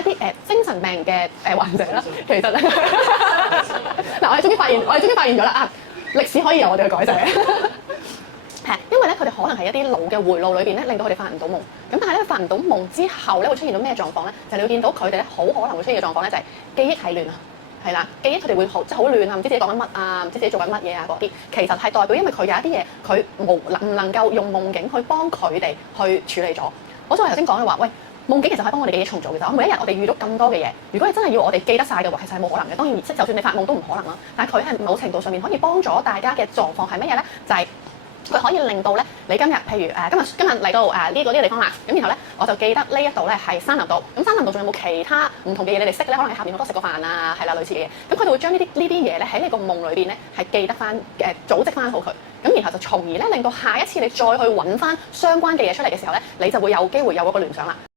一啲精神病嘅患者啦，其實咧嗱，我哋終於發現咗啦啊！歷史可以由我哋去改寫。係，因為咧佢哋可能係一啲腦嘅回路裏邊咧，令到佢哋發唔到夢。咁但係咧發唔到夢之後咧，會出現到咩狀況咧？就係你會見到佢哋咧好可能會出現嘅狀況咧，就係記憶係亂啊，係啦，記憶佢哋會好亂啊，唔知自己講緊乜啊，唔知自己做緊乜嘢啊嗰啲，其實係代表因為佢有一啲嘢佢唔能夠用夢境去幫佢哋去處理咗。好似我頭先講嘅話，喂。夢境其實可以幫我哋記憶重組嘅啫。每一日我哋遇到咁多嘅嘢，如果你真係要我哋記得晒嘅話，其實係冇可能嘅。當然，即就算你發夢都唔可能啦。但係佢係某程度上面可以幫咗大家嘅狀況係乜嘢咧？就係、佢可以令到咧你今日，譬如今日嚟到呢個地方啦，咁然後咧我就記得呢一度咧係山林道。咁山林道仲有冇其他唔同嘅嘢你哋識咧？可能喺下邊好多食過飯啊，係啦類似嘅嘢。咁佢哋會將呢啲嘢咧喺你個夢裏邊咧係記得翻組織翻好佢。咁然後就從而咧令到下一次你再去揾翻相關嘅嘢出嚟嘅時候咧，你就會有機會有嗰個聯想啦。